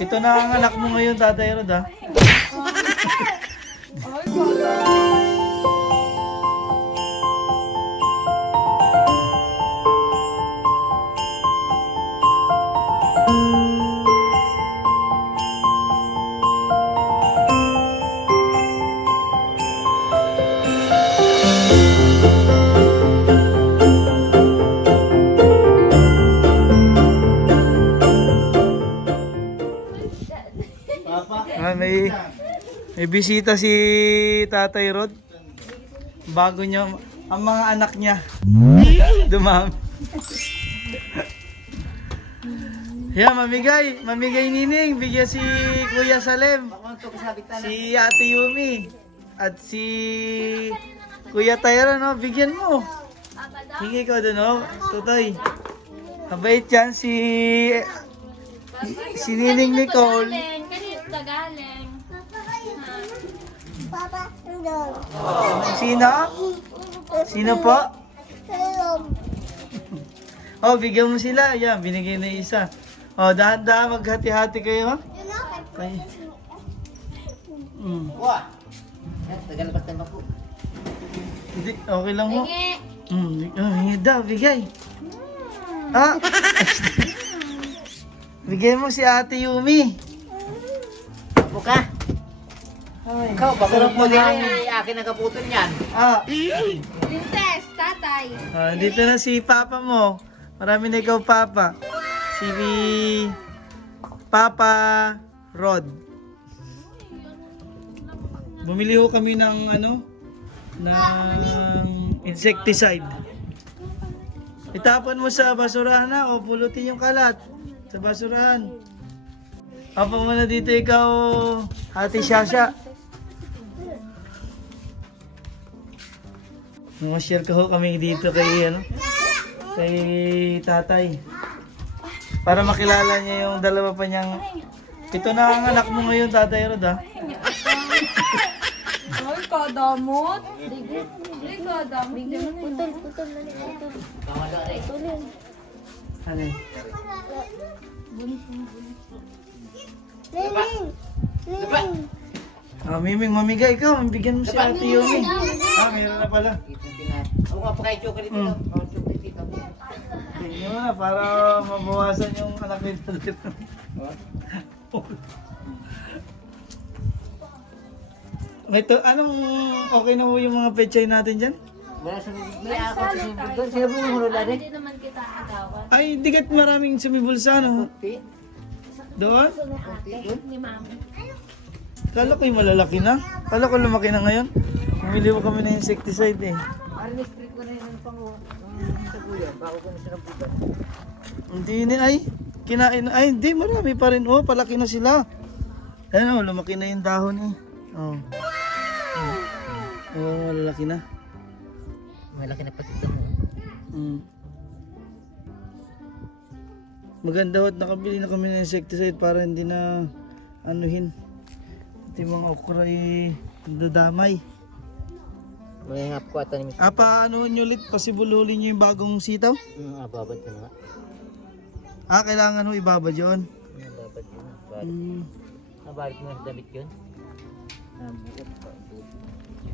Ito na ang anak mo ngayon, Tatay Rod, ha? May bisita si Tatay Rod. Bago niya, ang mga anak niya. Dumami. Yan, mamigay nining. Bigyan si Kuya Salem. Si Ate Yumi. At si Kuya Tyra, no? Bigyan mo. Hingi ko doon, no? Tutoy. Kabait yan si Nining Nicole. Galing. Papa, doon. Sino? Sino po? Oh, bigyan mo sila. Yan, binigay na isa. Oh, dahan-dahan maghati-hati kayo, ha? Okay. Wah. Tagal ba tayo po? Hindi, okay lang mo. Sige. Hingi daw, bigay. Ah! Bigay mo si Ate Yumi. Buka. Ikaw, bakurot mo din eh. Akin ang kaputol niyan. Ah, Princess, tatay. dito na si Papa mo. Marami na ikaw, Papa. Si Papa Rod. Bumili ho kami ng ng insecticide. Itapon mo sa basurahan na o pulutin yung kalat sa basurahan. Apa mo na dito ikaw, Ate Shasha. Share ko ho kami dito kay Tatay. Para makilala niya yung dalawa pa niyang. Ito na ang anak mo ngayon, Tatay Rod, ha? Ay, kadamot. Ay, kadamot. Putol. Ano? Nining. Miming, mamigay ka. Bigyan mo si Ate Yumi. Mayroon na pala. Ako nga pa kayo chocolate dito. Ako chocolate dito. Tingnan mo na para mabawasan yung anak nito. Ito, anong okay na mo yung mga pechay natin dyan? Wala sa may ako sa sumibol doon. Sino po yung hulula din? Hindi naman kita agawan. Ay, di kat maraming sumibulsa, no? Doon? Ni mami. Kala ko yung malalaki na. Kala ko lumaki na ngayon. Bumili ko kami ng insecticide eh. Parang na-street ko na yun ang pango. Sa kuya, bako ko na sinabutan. Hindi ni ay. Kinain ay hindi marami pa rin. Oh, palaki na sila. Ayun oh, lumaki na yung dahon eh. Oh. Oh, malalaki na. Malaki na pati ito mo. Maganda at nakabili na kami ng insecticide para hindi na anuhin. Ito yung mga okra eh, dadamay. May hap ko ata ni Mr. Paano nyo ulit? Pasibululin nyo yung bagong sitaw? Babad ko na nga. Kailangan ho ibabad yun. Babad yun. Nabalit mo yung damit yun. Nabukat pa.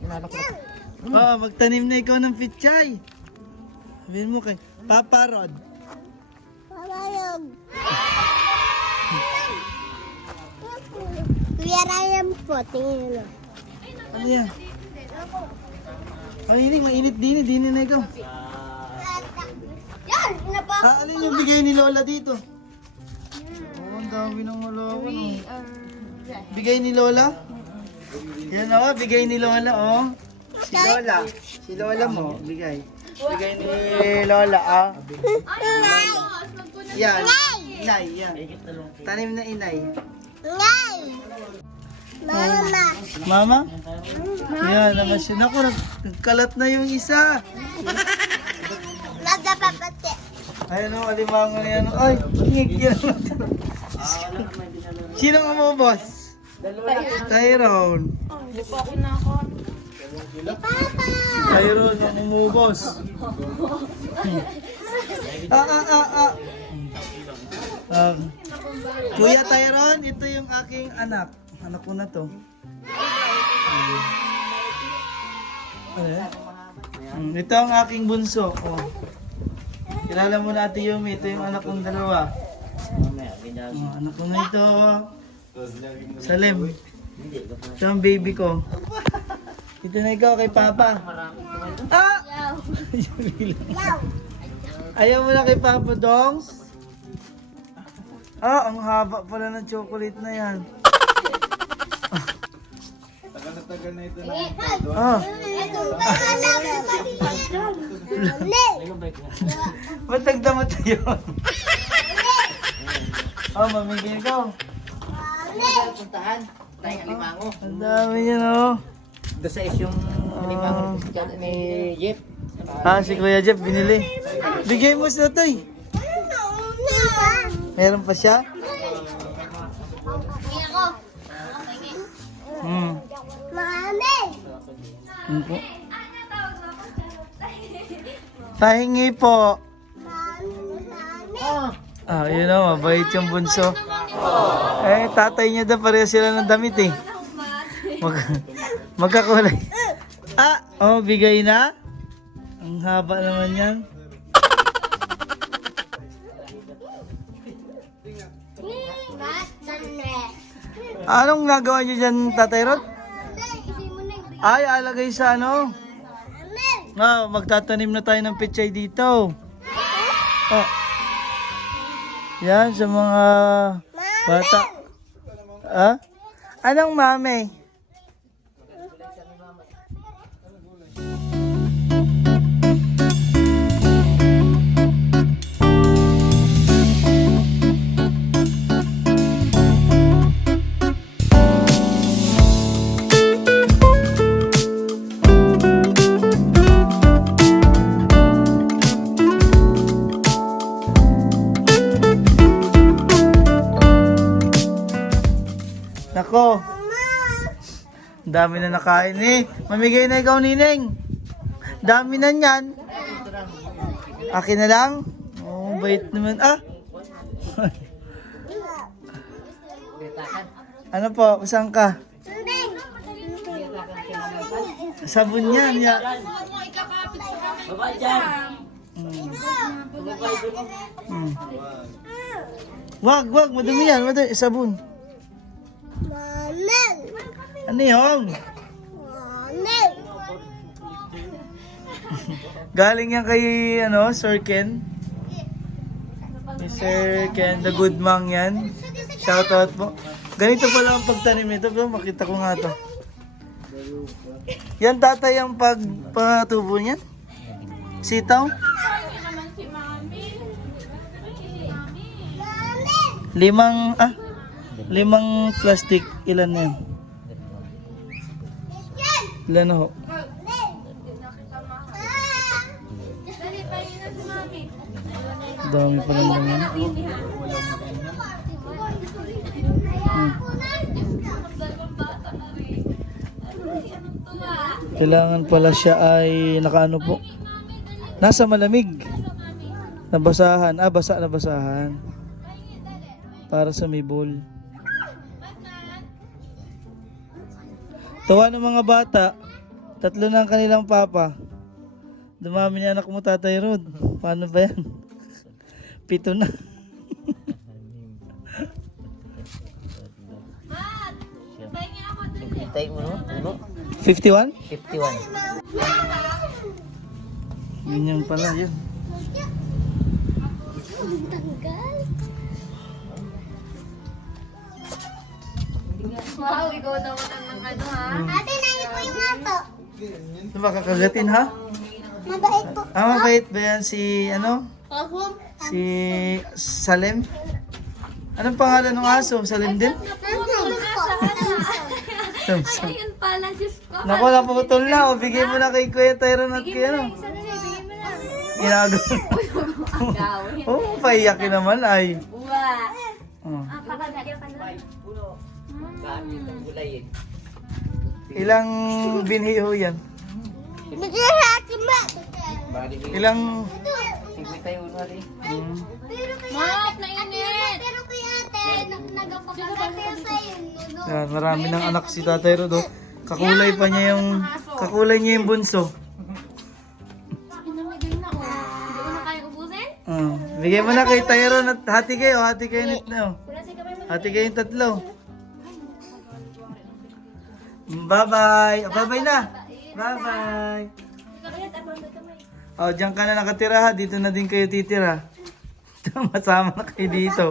Inalak ko na. Magtanim na ikaw ng pichay. Sabihin mo kay Papa Rod. Pabayog. Kuya Ryan po, tingin mo. Ano yan? Ay, hindi, mainit din. Dini na ikaw. Yan! Napa! Alin yung bigay ni Lola dito? Ang dami ng malawa. Bigay ni Lola? Yan bigay ni Lola, oh. Si Lola. Si Lola mo, bigay. Bigay ni Lola, Ngay! Yan. Inay, yan. Tanim na inay. Ngay! Mama! Mama? Yan, naman siya. Naku, nagkalat na yung isa. Nagapapati. Ayun o, alimango na yan. Ay, ngig yan. Sino ang umubos? Tyrone. Hindi po ako nakon. Tyrone ang umubos. Kuya Tyron, ito yung aking anak. Anak ko na to. Ito ang aking bunso. Oh. Kilala mo na Ate Yumi, ito yung anak kong dalawa. Anak ko na ito. Salim. Ito ang baby ko. Ito na ikaw kay Papa. Ah! Ayaw mo na kay Papa Dongs? Ah, ang haba pala ng chocolate na yan. Tagal na ito na. Ah. Matagdamot na yun. Oh, mamigil ka. Puntahan. Tayo ng limango. Ang dami yan, oh. Doon sa isyong limango ni Jeff. Ah, si Kuya Jeff binili. Bigay mo sa Toy. Meron pa siya? Mami! Ano po? Pahingi po. Ah, yun o, mabait yung bunso. Eh, tatay niya daw pareho sila ng damit eh. Magkakulay. Ah, oh, bigay na. Ang haba naman yan. Anong nagawa niyo dyan, Tatay Rod? Ay, alagay sa ano? Ah, magtatanim na tayo ng pechay dito. Oh. Yan, sa mga bata. Ah? Anong mami? Nako. Ang dami na nakain eh. Mamigay na ikaw, Nining. Dami na yan. Akin na lang. Oh, bait naman. Ah. Ano po? Saan ka? Sabon yan. Ya. Baba dyan. Wag. Madumi yan. Madumi. Sabon. Mami! Ano yung? Mami! Galing yan kay, ano, Sir Ken. Kay Sir Ken, the good mang yan. Shoutout po. Ganito pala ang pagtanim nito. Pero makita ko nga to. Yan tatay ang pagpatubo niyan? Sitaw? Limang plastic. Ilan na yan? Ilan na ho? Dami pa lang naman. Kailangan pala siya ay nakaano po. Nasa malamig. Nabasahan. Ah, basa na basahan. Para sa may bowl. Tawa ng mga bata. 3 na ang kanilang papa. Dumami ni anak mo, Tatay Rod. Paano ba yan? 7 na. Hintay mo no? Ano? 51? 51. Ganyan pala yun. Wow, ikaw naman ang ano ha. Ate, nahin po yung mato. Ano ba kakagatin ha? Mabait po. Ah, mabait ba yan si ano? Pagum. Si Salem? Anong pangalan ng aso? Salem din? Ayun pala, Diyos ko. Naku, naputol na. O, bigay mo na kay Kuya Tyron at kay ano. Isa na rin, bigyan mo na. Ginagawa. Gawin. Oo, paiyakin naman ay. Uwa. Oh. Pakagaya ka na. Dami itong gulay eh. Ilang binhi ho yan? Bigyan sa akin ba? Bali Ilang... 51 rin. Hmm. Map, nainit. nagpapagkakatayo sa'yo. Yan, marami ng anak si Tatay Rod. Oh. Kakulay pa niya yung bunso. Pinamigay na oh. Hindi ko na kaya ubusin? Bigay mo na kay Tyron at hati kayo nit na. Oh. Wala si kamay mo. Hati kayong tatlo. Bye-bye. Bye-bye na. Bye-bye. Kaya tapos na kamay. Oh, diyan ka na nakatira ha. Dito na din kayo titira. Masama na kayo dito.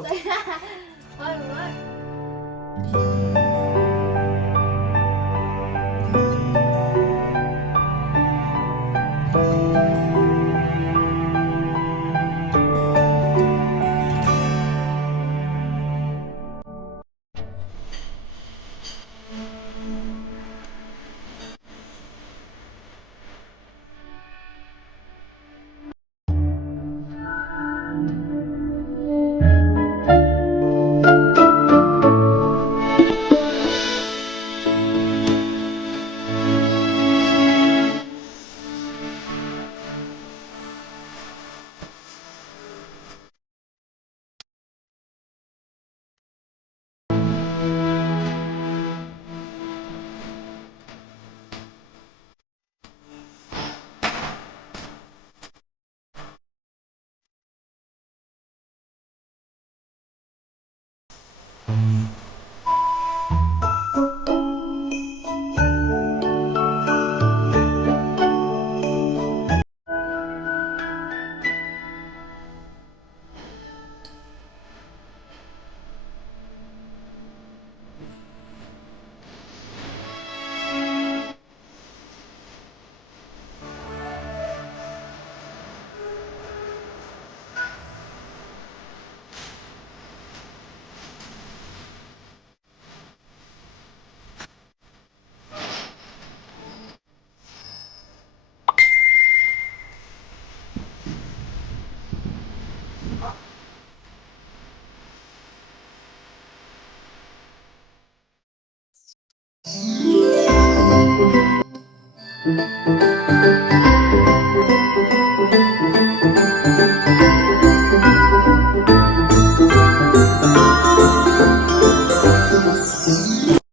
Ay, wala.